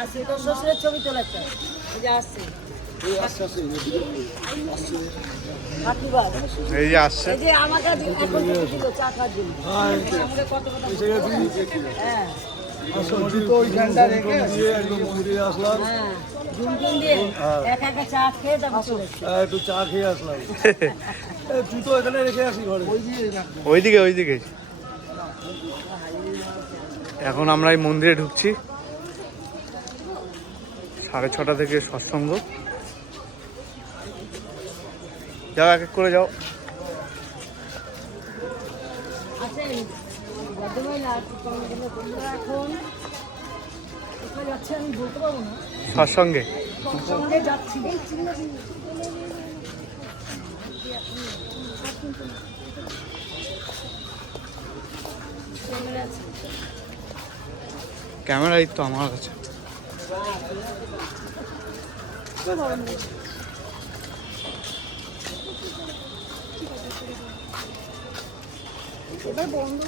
আসছে তোর শ্বশুরের ছবি তোলা একটা এই যে আসছে এই যে আসছে এই যে আমাকে এখন দিল চা খাওয়ার জন্য আমাকে কত কথা হ্যাঁ ঝুমঝুম দিয়ে একা একা চা খেয়ে তারপর চলে এসছে। একটু চা খেয়ে আসলাম জুতো এখানে রেখে আসি ঘরে। ওইদিকে ওইদিকে এখন আমরা এই মন্দিরে ঢুকছি 6:30 থেকে সৎসঙ্গ। যাও এক এক করে যাও। আছেন ভদ্রমহিলা তোমরা এখন কোথায় যাচ্ছে আমি বলতে পারবো না সৎসঙ্গে সঙ্গে যাচ্ছি ক্যামেরাই তো আমার কাছে। এবার বন্ধ